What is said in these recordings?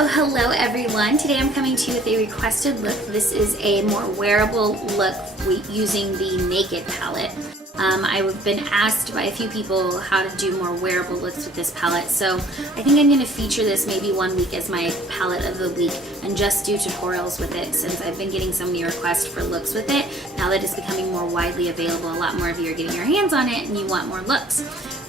So hello everyone, today I'm coming to you with a requested look. This is a more wearable look using the Naked palette. I've been asked by a few people how to do more wearable looks with this palette, so I think I'm going to feature this maybe one week as my palette of the week and just do tutorials with it, since I've been getting so many requests for looks with it. Now that it's becoming more widely available, a lot more of you are getting your hands on it and you want more looks,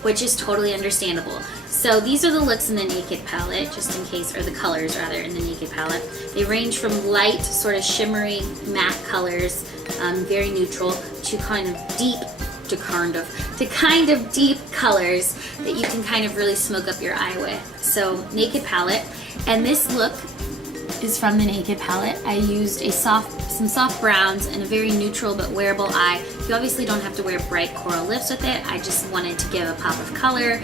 which is totally understandable. So these are the looks in the Naked palette, just in case, or the colors rather, in the Naked palette. They range from light, sort of shimmery matte colors, very neutral, to kind of deep colors that you can kind of really smoke up your eye with. So Naked palette, and this look is from the Naked palette. I used some soft browns and a very neutral but wearable eye. You obviously don't have to wear bright coral lips with it. I just wanted to give a pop of color.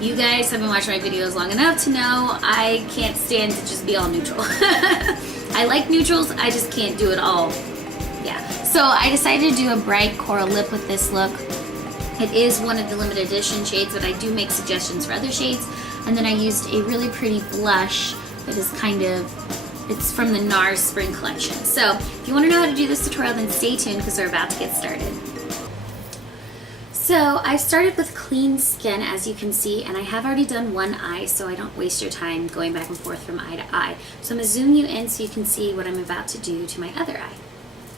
You guys have been watching my videos long enough to know I can't stand to just be all neutral. I like neutrals, I just can't do it all. Yeah, so I decided to do a bright coral lip with this look. It is one of the limited edition shades, but I do make suggestions for other shades. And then I used a really pretty blush that is it's from the NARS Spring Collection. So if you want to know how to do this tutorial, then stay tuned because we're about to get started. So I've started with clean skin, as you can see, and I have already done one eye, so I don't waste your time going back and forth from eye to eye. So I'm going to zoom you in so you can see what I'm about to do to my other eye.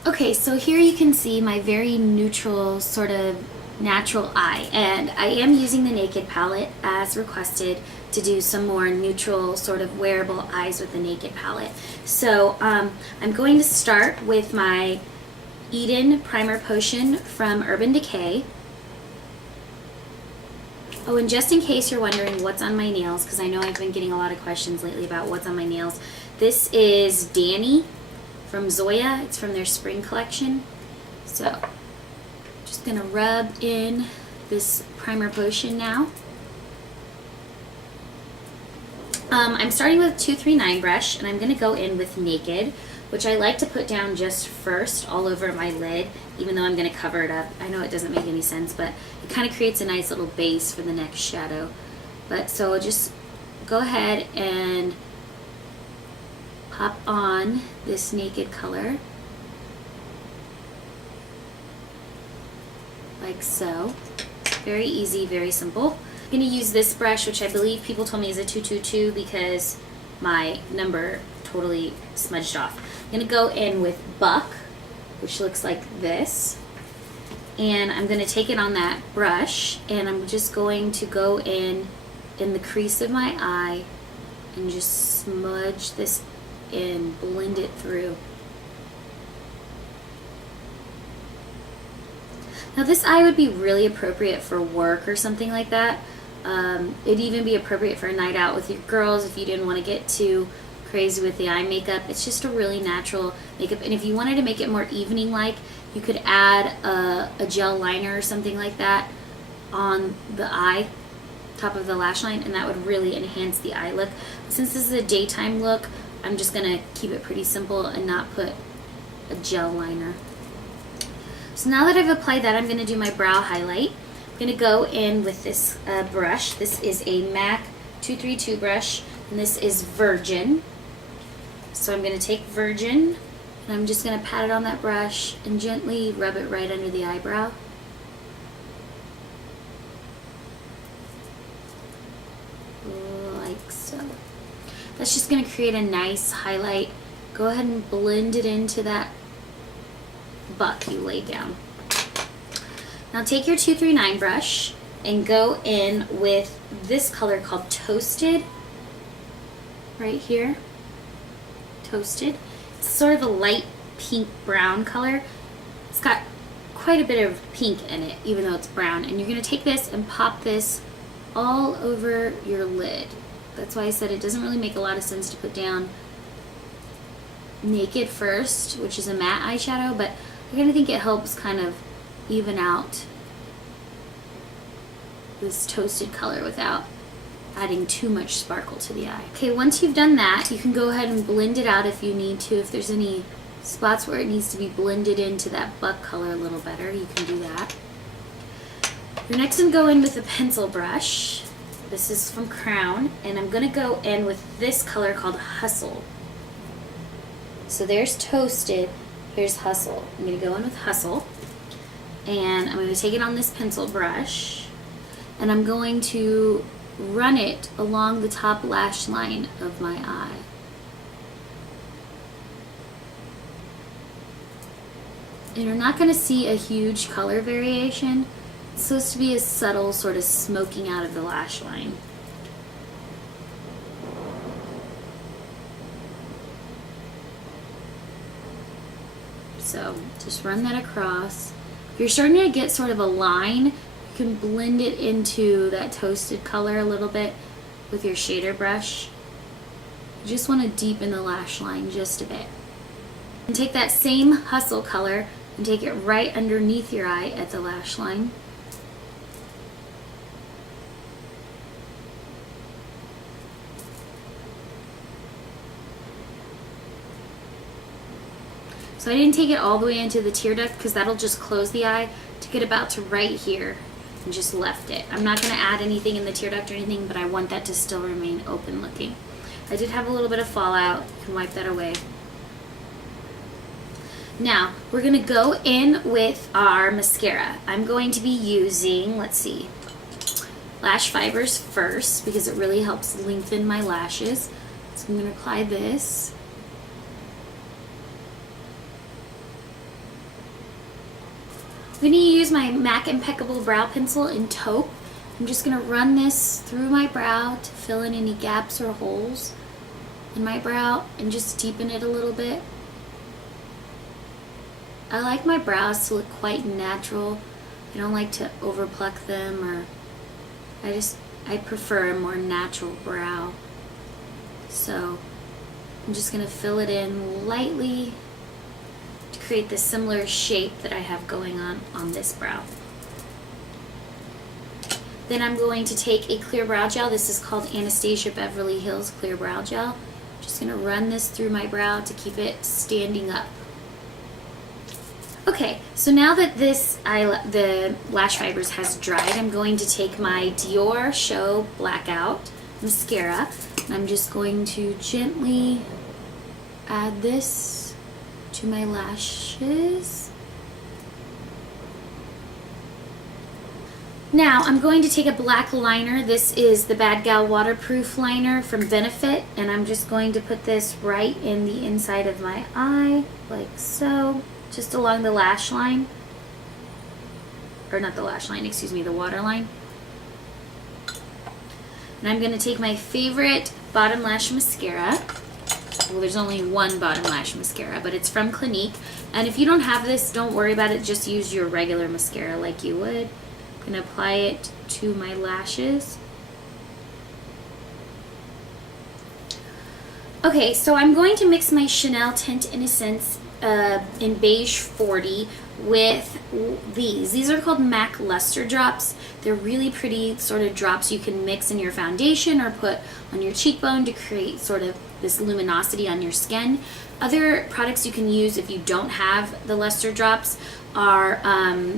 Okay, so here you can see my very neutral, sort of natural eye, and I am using the Naked palette as requested to do some more neutral, sort of wearable eyes with the Naked palette. So I'm going to start with my Eden Primer Potion from Urban Decay. Oh, and just in case you're wondering what's on my nails, because I know I've been getting a lot of questions lately about what's on my nails, this is Danny from Zoya. It's from their spring collection. So just gonna rub in this primer potion now. I'm starting with 239 brush, and I'm gonna go in with Naked, which I like to put down just first all over my lid, even though I'm gonna cover it up. I know it doesn't make any sense, but it kind of creates a nice little base for the next shadow. But so just go ahead and pop on this Naked color, like so. Very easy, very simple. I'm going to use this brush, which I believe people told me is a 222 because my number totally smudged off. I'm going to go in with Buck, which looks like this, and I'm going to take it on that brush, and I'm just going to go in the crease of my eye and just smudge this in, blend it through. Now this eye would be really appropriate for work or something like that. It'd even be appropriate for a night out with your girls if you didn't want to get too crazy with the eye makeup. It's just a really natural makeup, and if you wanted to make it more evening-like, you could add a gel liner or something like that on the eye, top of the lash line, and that would really enhance the eye look. Since this is a daytime look, I'm just going to keep it pretty simple and not put a gel liner. So now that I've applied that, I'm going to do my brow highlight. I'm going to go in with this brush. This is a MAC 232 brush, and this is Virgin. So I'm going to take Virgin, and I'm just going to pat it on that brush and gently rub it right under the eyebrow. Like so. That's just going to create a nice highlight. Go ahead and blend it into that buck you laid down. Now take your 239 brush and go in with this color called Toasted, right here. Toasted. It's sort of a light pink brown color. It's got quite a bit of pink in it, even though it's brown. And you're going to take this and pop this all over your lid. That's why I said it doesn't really make a lot of sense to put down Naked first, which is a matte eyeshadow, but I kind of think it helps kind of even out this toasted color without adding too much sparkle to the eye. Okay, once you've done that, you can go ahead and blend it out if you need to. If there's any spots where it needs to be blended into that buck color a little better, you can do that. You're next going to go in with a pencil brush This is from Crown, and I'm going to go in with this color called Hustle. So there's Toasted, here's Hustle. I'm going to go in with Hustle, and I'm going to take it on this pencil brush, and I'm going to run it along the top lash line of my eye. And you're not going to see a huge color variation. It's supposed to be a subtle sort of smoking out of the lash line. So just run that across. If you're starting to get sort of a line, you can blend it into that toasted color a little bit with your shader brush. You just want to deepen the lash line just a bit. And take that same Hustle color and take it right underneath your eye at the lash line. So I didn't take it all the way into the tear duct because that'll just close the eye. Took it about to right here and just left it. I'm not going to add anything in the tear duct or anything, but I want that to still remain open looking. I did have a little bit of fallout. You can wipe that away. Now, we're going to go in with our mascara. I'm going to be using, let's see, lash fibers first because it really helps lengthen my lashes. So I'm going to apply this. I'm going to use my MAC Impeccable Brow Pencil in taupe. I'm just going to run this through my brow to fill in any gaps or holes in my brow and just deepen it a little bit. I like my brows to look quite natural. I don't like to overpluck them, or I prefer a more natural brow. So I'm just going to fill it in lightly to create the similar shape that I have going on this brow. Then I'm going to take a clear brow gel. This is called Anastasia Beverly Hills Clear Brow Gel. I'm just going to run this through my brow to keep it standing up. Okay, so now that the lash fibers has dried, I'm going to take my Dior Show Blackout mascara, and I'm just going to gently add this to my lashes. Now I'm going to take a black liner. This is the Bad Gal Waterproof Liner from Benefit, and I'm just going to put this right in the inside of my eye, like so. Just along the lash line, or not the lash line, excuse me, the waterline. And I'm going to take my favorite bottom lash mascara. Well, there's only one bottom lash mascara, but it's from Clinique. And if you don't have this, don't worry about it. Just use your regular mascara like you would. I'm going to apply it to my lashes. Okay, so I'm going to mix my Chanel Tint Innocence in beige 40 with these. These are called MAC Luster Drops. They're really pretty sort of drops you can mix in your foundation or put on your cheekbone to create sort of this luminosity on your skin. Other products you can use if you don't have the luster drops are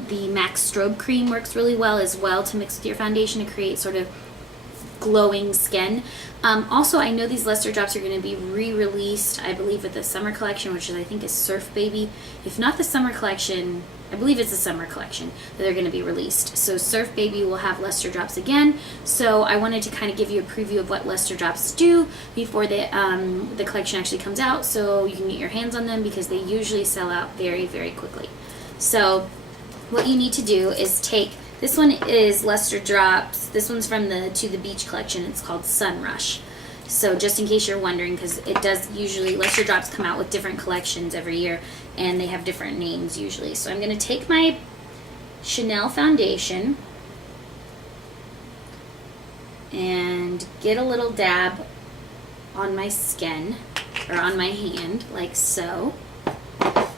the MAC Strobe Cream works really well as well to mix with your foundation to create sort of glowing skin. Also, I know these luster drops are going to be re-released, I believe, with the summer collection, which I think is Surf Baby. If not the summer collection, I believe it's the summer collection that they're going to be released. So Surf Baby will have luster drops again. So I wanted to kind of give you a preview of what luster drops do before the collection actually comes out, so you can get your hands on them because they usually sell out very, very quickly. So what you need to do is take, this one is luster drops. This one's from the To the Beach collection. It's called Sun Rush. So just in case you're wondering, because it does usually, luster drops come out with different collections every year, and they have different names usually. So I'm going to take my Chanel foundation and get a little dab on my skin, or on my hand, like so.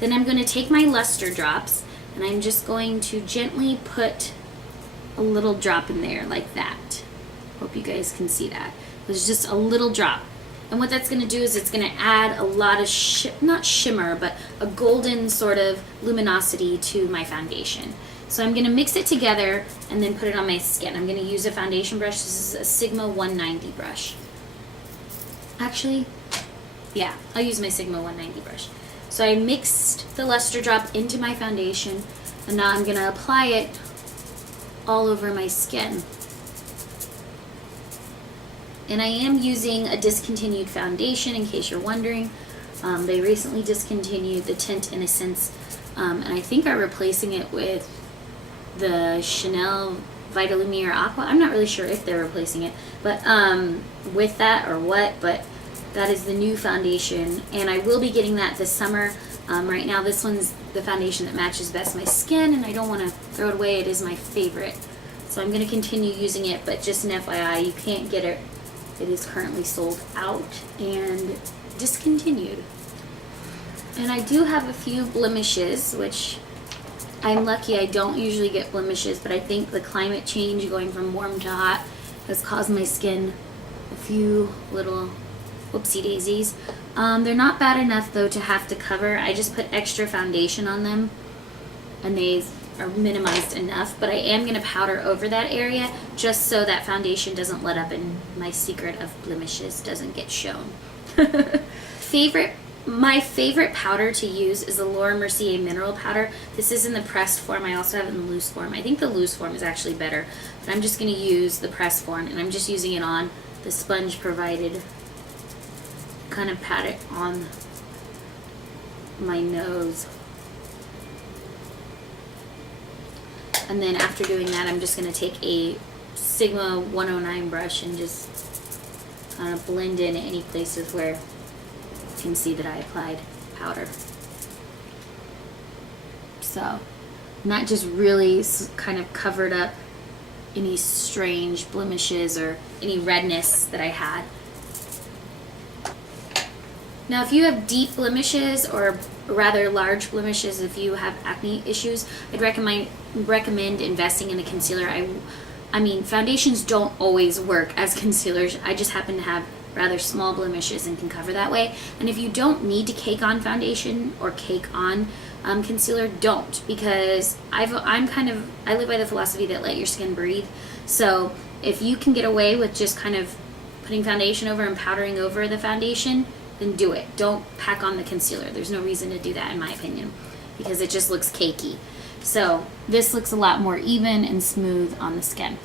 Then I'm going to take my luster drops, and I'm just going to gently put a little drop in there like that. Hope you guys can see that. There's just a little drop. And what that's going to do is it's going to add a lot of, not shimmer, but a golden sort of luminosity to my foundation. So I'm going to mix it together and then put it on my skin. I'm going to use a foundation brush. This is a Sigma 190 brush. Actually, yeah, I'll use my Sigma 190 brush. So I mixed the luster drop into my foundation, and now I'm going to apply it all over my skin. And I am using a discontinued foundation, in case you're wondering. They recently discontinued the tint Innocence, and I think are replacing it with the Chanel Vitalumiere Aqua. I'm not really sure if they're replacing it, but with that or what, but that is the new foundation, and I will be getting that this summer. Right now, this one's the foundation that matches best my skin, and I don't want to throw it away. It is my favorite. So I'm going to continue using it, but just an FYI, you can't get it. It is currently sold out and discontinued. And I do have a few blemishes, which I'm lucky I don't usually get blemishes, but I think the climate change going from warm to hot has caused my skin a few little whoopsie daisies. They're not bad enough though to have to cover. I just put extra foundation on them and they are minimized enough, but I am going to powder over that area just so that foundation doesn't let up and my secret of blemishes doesn't get shown. My favorite powder to use is the Laura Mercier mineral powder. This is in the pressed form. I also have it in the loose form. I think the loose form is actually better, but I'm just going to use the pressed form, and I'm just using it on the sponge provided. Kind of pat it on my nose. And then after doing that, I'm just going to take a Sigma 109 brush and just kind of blend in any places where you can see that I applied powder. So, and that just really kind of covered up any strange blemishes or any redness that I had. Now, if you have deep blemishes or rather large blemishes, if you have acne issues, I'd recommend investing in a concealer. I mean, foundations don't always work as concealers. I just happen to have rather small blemishes and can cover that way. And if you don't need to cake on foundation or cake on concealer, don't, because I live by the philosophy that let your skin breathe. So if you can get away with just kind of putting foundation over and powdering over the foundation, then do it. Don't pack on the concealer. There's no reason to do that, in my opinion, because it just looks cakey. So this looks a lot more even and smooth on the skin.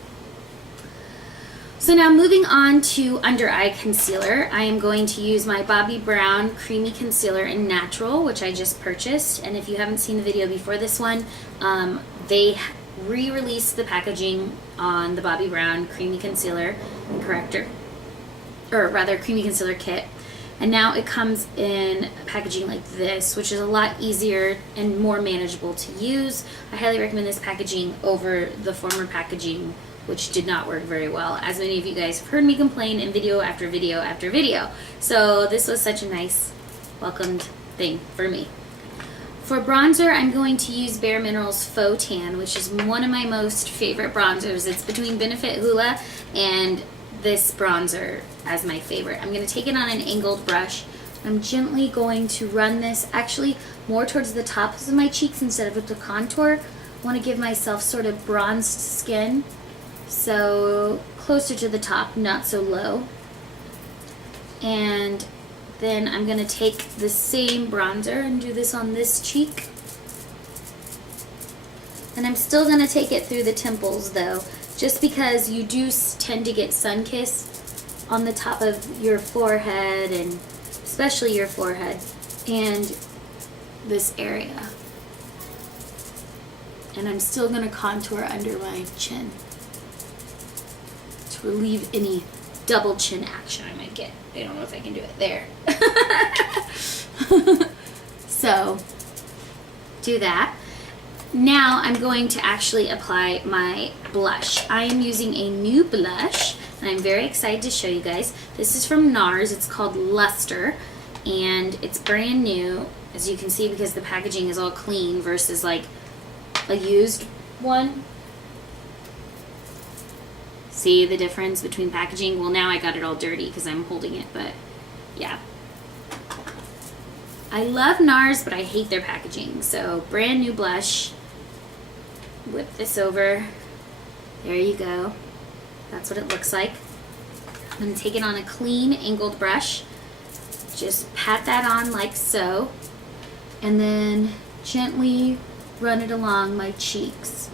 So now moving on to under eye concealer, I am going to use my Bobbi Brown Creamy Concealer in Natural, which I just purchased. And if you haven't seen the video before this one, they re-released the packaging on the Bobbi Brown Creamy Concealer and Corrector, or rather Creamy Concealer Kit. And now it comes in packaging like this, which is a lot easier and more manageable to use. I highly recommend this packaging over the former packaging, which did not work very well, as many of you guys have heard me complain in video after video after video. So this was such a nice welcomed thing for me. For bronzer, I'm going to use Bare Minerals Faux Tan, which is one of my most favorite bronzers. It's between Benefit Hoola and this bronzer as my favorite. I'm going to take it on an angled brush. I'm gently going to run this actually more towards the tops of my cheeks instead of at the contour. I want to give myself sort of bronzed skin, so closer to the top, not so low. And then I'm going to take the same bronzer and do this on this cheek. And I'm still going to take it through the temples though, just because you do tend to get sun-kissed on the top of your forehead, and especially your forehead and this area. And I'm still going to contour under my chin to relieve any double chin action I might get. I don't know if I can do it there. So, do that. Now I'm going to actually apply my blush. I am using a new blush, and I'm very excited to show you guys. This is from NARS. It's called Luster, and it's brand new, as you can see, because the packaging is all clean versus like a used one. See the difference between packaging? Well, now I got it all dirty because I'm holding it, but yeah. I love NARS, but I hate their packaging. So brand new blush. whip this over. There you go. That's what it looks like. I'm going to take it on a clean angled brush. Just pat that on like so. And then gently run it along my cheeks.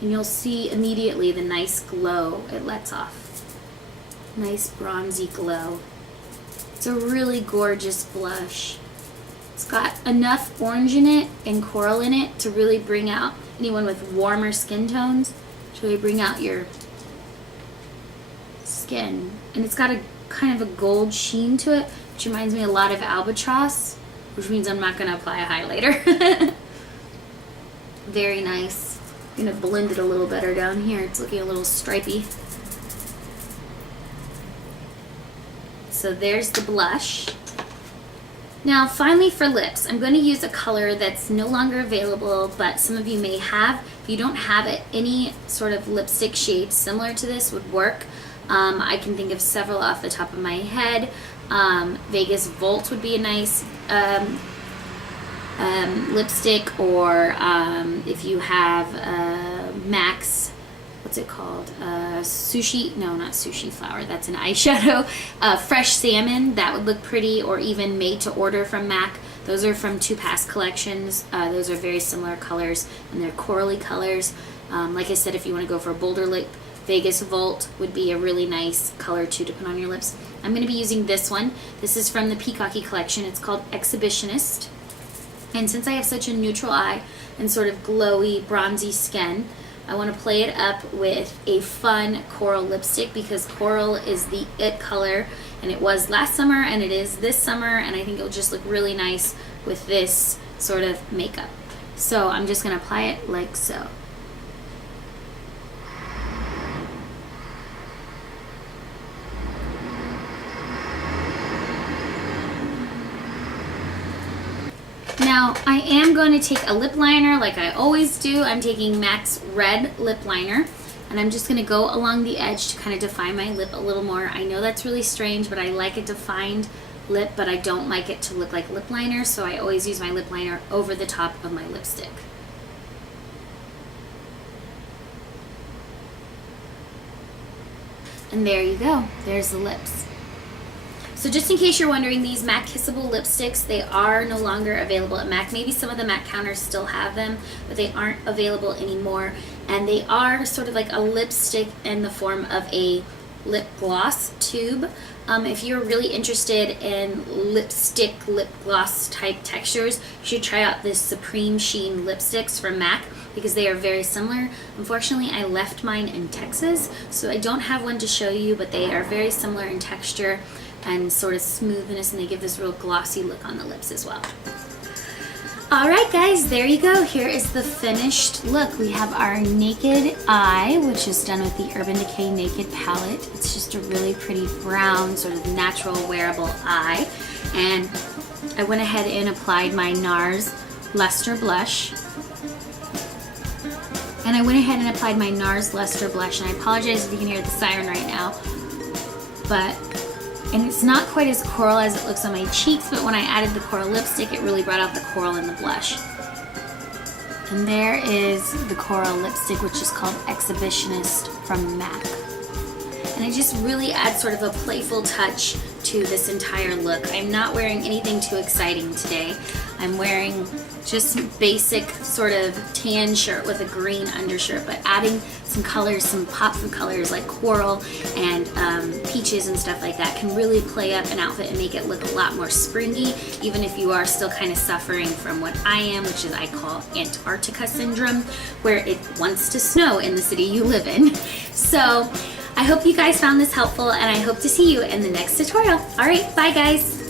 And you'll see immediately the nice glow it lets off. Nice bronzy glow. It's a really gorgeous blush. It's got enough orange in it and coral in it to really bring out anyone with warmer skin tones, to really bring out your skin. And it's got a kind of a gold sheen to it, which reminds me a lot of albatross, which means I'm not going to apply a highlighter. Very nice. I'm going to blend it a little better down here. It's looking a little stripy. So there's the blush. Now finally for lips, I'm going to use a color that's no longer available, but some of you may have. If you don't have it, any sort of lipstick shade similar to this would work. I can think of several off the top of my head. Vegas Volt would be a nice lipstick, or if you have MAC's, what's it called? Sushi, no, not Sushi Flower, that's an eyeshadow. Fresh Salmon, that would look pretty, or even Made to Order from MAC. Those are from two past collections. Those are very similar colors, and they're corally colors. Like I said, if you want to go for a bolder lip, Vegas Volt would be a really nice color too to put on your lips. I'm going to be using this one. This is from the Peacocky collection. It's called Exhibitionist. And since I have such a neutral eye and sort of glowy, bronzy skin, I want to play it up with a fun coral lipstick, because coral is the it color, and it was last summer and it is this summer, and I think it'll just look really nice with this sort of makeup. So I'm just going to apply it like so. Now, I am going to take a lip liner like I always do. I'm taking MAC's Red Lip Liner, and I'm just going to go along the edge to kind of define my lip a little more. I know that's really strange, but I like a defined lip, but I don't like it to look like lip liner, so I always use my lip liner over the top of my lipstick. And there you go. There's the lips. So just in case you're wondering, these MAC Kissable lipsticks, they are no longer available at MAC. Maybe some of the MAC counters still have them, but they aren't available anymore. And they are sort of like a lipstick in the form of a lip gloss tube. If you're really interested in lipstick, lip gloss type textures, you should try out this Supreme Sheen lipsticks from MAC, because they are very similar. Unfortunately, I left mine in Texas, so I don't have one to show you, but they are very similar in texture and sort of smoothness, and they give this real glossy look on the lips as well. Alright guys, there you go. Here is the finished look. We have our Naked Eye, which is done with the Urban Decay Naked palette. It's just a really pretty brown, sort of natural wearable eye. And I went ahead and applied my NARS Luster Blush. And I went ahead and applied my NARS Luster Blush, and I apologize if you can hear the siren right now. And it's not quite as coral as it looks on my cheeks, but when I added the coral lipstick, it really brought out the coral in the blush. And there is the coral lipstick, which is called Exhibitionist from MAC. And it just really adds sort of a playful touch to this entire look. I'm not wearing anything too exciting today. I'm wearing just basic sort of tan shirt with a green undershirt, but adding some colors, some pops of colors like coral and peaches and stuff like that can really play up an outfit and make it look a lot more springy, even if you are still kind of suffering from what I am, which is I call Antarctica syndrome, where it wants to snow in the city you live in. So I hope you guys found this helpful, and I hope to see you in the next tutorial. All right, bye guys.